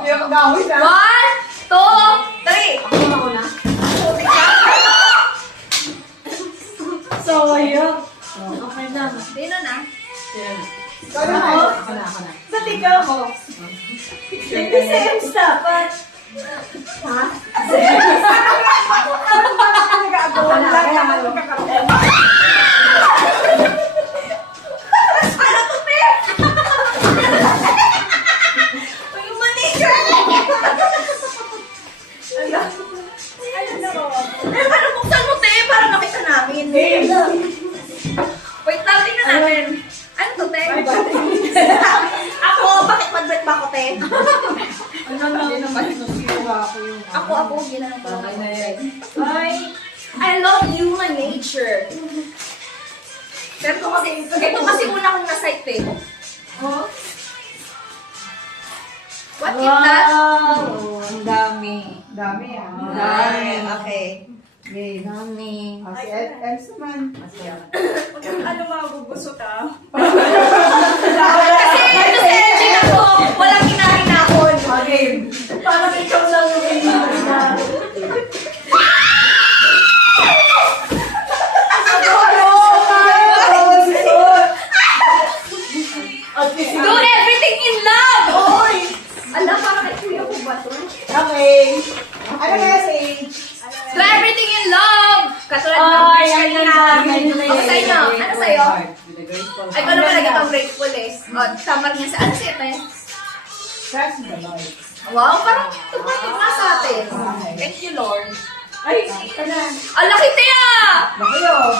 Yung gawin na. 1, 2, 3. Ako na. So, ayun. Okay na. Sino na? Ikaw na ako. Ako na. Ba't ikaw ako? Hindi same dapat. Ha? Nag-aagawan lang. Kaya magkakaroon. Yung manager! Ano na ko? Ano buksan mo, te? Para makita namin. Wait lang, tingnan natin. Ano to, te? Ako, bakit mag-bet ba ako, te? Ano naman yung ako yung... Ako, ginanong ko. Okay na yan. Ay, I love human nature. Pero ito kasi una kong na-site, eh. Oh. What is that? Wow! Ang dami. Dami ah. Ay, okay. Okay. Dami. Si Elsa man. Ano mabubusot ah? Kasi ito sa engine ako, walang hinahinahon. Okay. Parang ikaw lang yung kailangan. Do everything in love! Oy! Alam, parang kay kuya ko ba to? Okay. Ano message? Do everything in love! Katulad ng Oh, verse yan kanina. na. Ako sa inyo. Ano sa'yo? Ay, ko naman lagi itong grateful eh. O, tamar niya sa ano siya tayo? Trust the Lord. Wow, parang tumating na sa atin. Thank you, Lord. Ay, ito na. Ang laki tiya! Bakit yun?